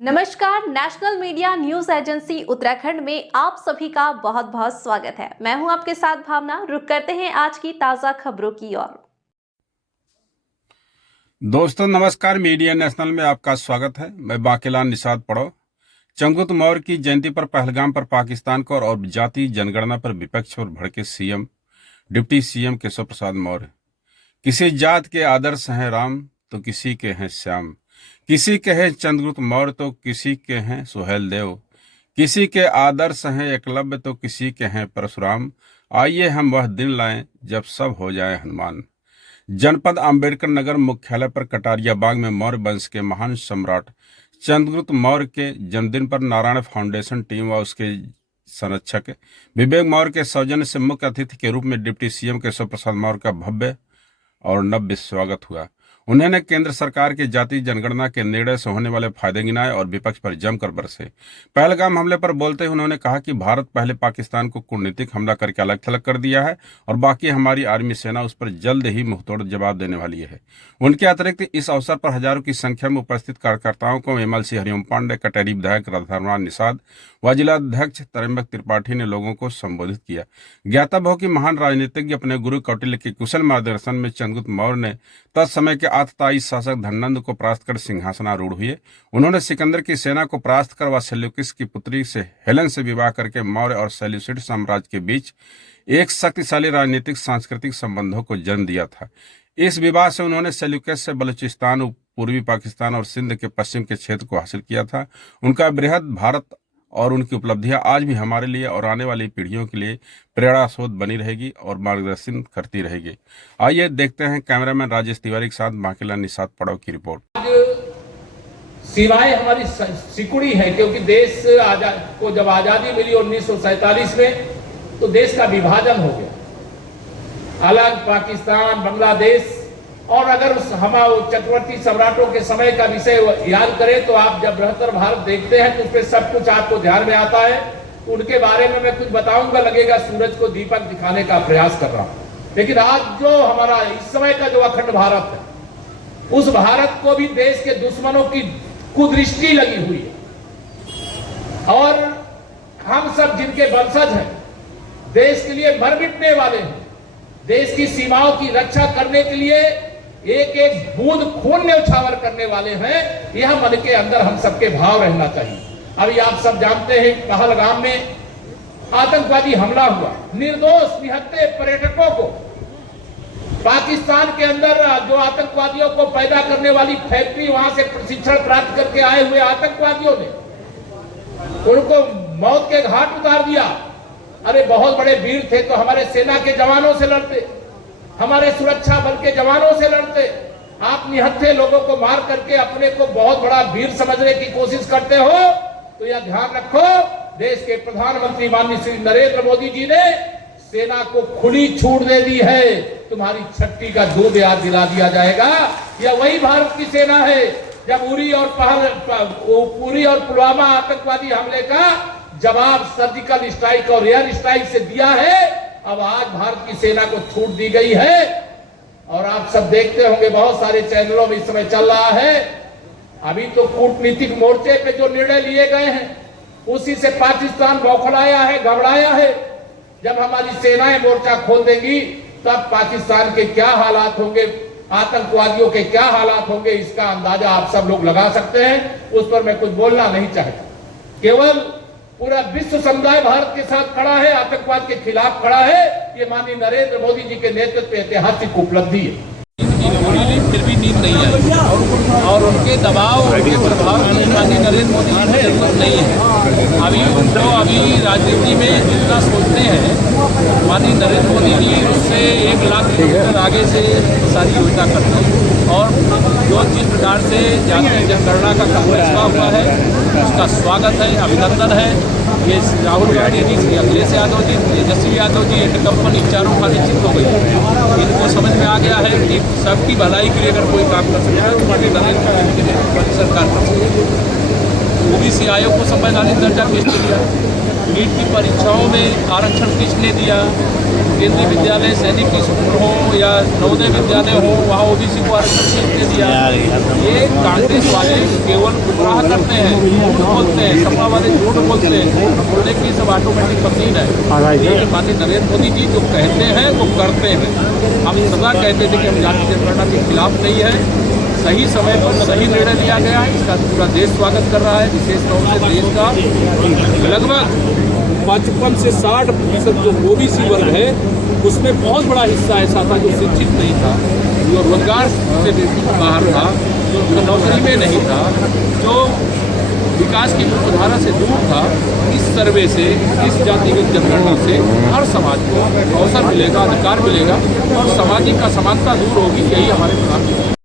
नमस्कार। National media news agency Uttarakhand में आप सभी का बहुत बहुत स्वागत है। मैं हूं आपके साथ भावना। रुक करते हैं आज की ताजा खबरों की ओर। दोस्तों नमस्कार, मीडिया नेशनल में आपका स्वागत है। मैं बाकीलाल निषाद पड़ो। चंद्रगुप्त मौर्य की जयंती पर पहलगाम पर पाकिस्तान को और जाति जनगणना पर विपक्ष पर भड़के CM deputy CM Keshav Prasad Maurya. किसी जात के आदर्श हैं राम तो किसी के हैं श्याम, किसी के हैं चंद्रगुप्त मौर्य तो किसी के हैं सुहेल देव, किसी के आदर्श हैं एकलव्य तो किसी के हैं परशुराम। आइए हम वह दिन लाएं जब सब हो जाए हनुमान। जनपद अंबेडकर नगर मुख्यालय पर कटारिया बाग में मौर्य वंश के महान सम्राट चंद्रगुप्त मौर्य के जन्मदिन पर नारायण फाउंडेशन टीम व उसके संरक्षक विवेक मौर्य के सौजन्य से मुख्य अतिथि के रूप में डिप्टी सीएम केशव प्रसाद मौर्य का भव्य और नव्य स्वागत हुआ। उन्होंने केंद्र सरकार की जाति जनगणना के निर्णय से होने वाले फायदे गिनाए और विपक्ष पर जमकर बरसे। पहलगाम हमले पर बोलते हुए उन्होंने कहा कि भारत पहले पाकिस्तान को कूटनीतिक हमला करके अलग थलग कर दिया है और बाकी हमारी आर्मी सेना उस पर जल्द ही मुंहतोड़ जवाब देने वाली है। उनके अतिरिक्त इस अवसर पर हजारों की संख्या में उपस्थित कार्यकर्ताओं को एमएलसी हरिओम पांडे, कटेरी विधायक राधारमण निषाद व जिलाध्यक्ष तरम्बक त्रिपाठी ने लोगों को संबोधित किया। ज्ञातव्य हो कि महान राजनीतिज्ञ अपने गुरु कौटिल्य के कुशल मार्गदर्शन में चंद्रगुप्त मौर्य ने तत्समय के आतताई शासक धननंद को परास्त कर सिंहासनारूढ़ हुए। उन्होंने सिकंदर की सेना को परास्त कर व सेल्यूकिस की पुत्री से हेलेन से विवाह करके मौर्य और सेल्यूसिड साम्राज्य के बीच एक शक्तिशाली राजनीतिक सांस्कृतिक संबंधों को जन्म दिया था। इस विवाह से उन्होंने सेल्यूकस से बलूचिस्तान, पूर्वी पाकिस्तान और सिंध के पश्चिम के क्षेत्र को हासिल किया था। उनका बृहद भारत और उनकी उपलब्धियां आज भी हमारे लिए और आने वाली पीढ़ियों के लिए प्रेरणा स्रोत बनी रहेगी और मार्गदर्शन करती रहेगी। आइए देखते हैं कैमरामैन राजेश तिवारी के साथ बाकीलाल निषाद पड़ो की रिपोर्ट। सीमाएं हमारी सिकुड़ी है क्योंकि देश को जब आजादी मिली 1947 में तो देश का विभाजन हो गया, अलग पाकिस्तान, बांग्लादेश। और अगर हम चक्रवर्ती सम्राटों के समय का विषय याद करें तो आप जब बृहत्तर भारत देखते हैं तो उसमें सब कुछ आपको ध्यान में आता है। तो उनके बारे में मैं कुछ बताऊंगा, लगेगा सूरज को दीपक दिखाने का प्रयास कर रहा हूं। लेकिन आज जो हमारा इस समय का जो अखंड भारत है, उस भारत को भी देश के दुश्मनों की कुदृष्टि लगी हुई है और हम सब जिनके वंशज हैं, देश के लिए मर मिटने वाले हैं, देश की सीमाओं की रक्षा करने के लिए एक एक बूंद खून न्यौछावर करने वाले हैं। यह मन के अंदर हम सबके भाव रहना चाहिए। अभी आप सब जानते हैं पहलगाम में आतंकवादी हमला हुआ, निर्दोष निहत्थे पर्यटकों को पाकिस्तान के अंदर जो आतंकवादियों को पैदा करने वाली फैक्ट्री, वहां से प्रशिक्षण प्राप्त करके आए हुए आतंकवादियों ने उनको मौत के घाट उतार दिया। अरे बहुत बड़े वीर थे तो हमारे सेना के जवानों से लड़ते, हमारे सुरक्षा बल के जवानों से लड़ते। आप निहत्थे लोगों को मार करके अपने को बहुत बड़ा वीर समझने की कोशिश करते हो तो यह ध्यान रखो, देश के प्रधानमंत्री माननीय श्री नरेंद्र मोदी जी ने सेना को खुली छूट दे दी है। तुम्हारी छट्टी का दूध याद दिला दिया जाएगा। यह वही भारत की सेना है जब उरी और पुलवामा आतंकवादी हमले का जवाब सर्जिकल स्ट्राइक और एयर स्ट्राइक से दिया है। अब आज भारत की सेना को छूट दी गई है और आप सब देखते होंगे बहुत सारे चैनलों में इस समय चल रहा है। अभी तो कूटनीतिक मोर्चे पे जो निर्णय लिए गए हैं उसी से पाकिस्तान बौखलाया है, घबराया है। जब हमारी सेनाएं मोर्चा खोल देंगी तब पाकिस्तान के क्या हालात होंगे, आतंकवादियों के क्या हालात होंगे, इसका अंदाजा आप सब लोग लगा सकते हैं। उस पर मैं कुछ बोलना नहीं चाहता। केवल पूरा विश्व समुदाय भारत के साथ खड़ा है, आतंकवाद के खिलाफ खड़ा है। ये माननीय नरेंद्र मोदी जी के नेतृत्व में ऐतिहासिक उपलब्धि है। फिर भी नींद नहीं है और उनके दबाव, उनके प्रभाव की माननीय नरेंद्र मोदी जी की जरूरत नहीं है। अभी राजनीति में जितना सोचते हैं माननीय नरेंद्र मोदी जी उससे 1 लाख किलोमीटर आगे से सारी योजना करते हैं। और जो जिस प्रकार से जाति जनगणना का फैसला हुआ है उसका स्वागत है, अभिनंदन है। ये राहुल गांधी जी, श्री अखिलेश यादव जी, तेजस्वी यादव जी, एंड कंपनी चारों का निश्चित हो गई। इनको समझ में आ गया है कि सबकी भलाई के लिए अगर कोई काम कर सकता है तो माननीय नरेंद्र मोदी जी ने सरकार कर सकती है। ओबीसी आयोग को संवैधानिक दर्जा पेश कर दिया, नीट की परीक्षाओं में आरक्षण किसने दिया? केंद्रीय विद्यालय, सैनिक स्कूल हो या नवोदय विद्यालय हो, वहाँ ओबीसी को आरक्षण किसने दिया? ये कांग्रेस वाले केवल गुमराह करते हैं, झूठ बोलते हैं, सपा वाले झूठ बोलते हैं, बोलने की सब ऑटोमेटिक मशीन है। ये माननीय नरेंद्र मोदी जी जो कहते हैं वो करते हैं। हम सदा कहते थे कि हम जाति जनगणना के खिलाफ नहीं है, सही समय पर सही निर्णय लिया गया, इसका पूरा देश स्वागत कर रहा है। विशेष तौर से देश का लगभग 55 से 60% जो ओबीसी वर्ग है उसमें बहुत बड़ा हिस्सा ऐसा था जो शिक्षित नहीं था, जो रोजगार से बाहर था, जो नौकरी में नहीं था, जो विकास की मुख्यधारा से दूर था। इस सर्वे से, इस जातिगत जनगणना से हर समाज को अवसर मिलेगा, अधिकार मिलेगा और सामाजिक असमानता दूर होगी। यही हमारे प्रधानमंत्री